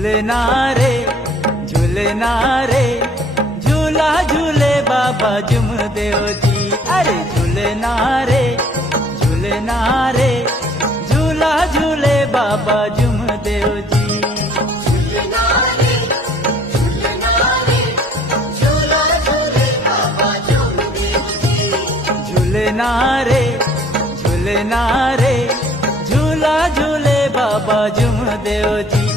झूलना रे झूलना रे झूला झूले बाबा जुमदेव जी। अरे झूलना रे झूला झूले बाबा जुमदेव जी। झूलना रे झूला झूले बाबा जुमदेव जी। झूलना रे झूला झूले बाबा जुमदेव जी।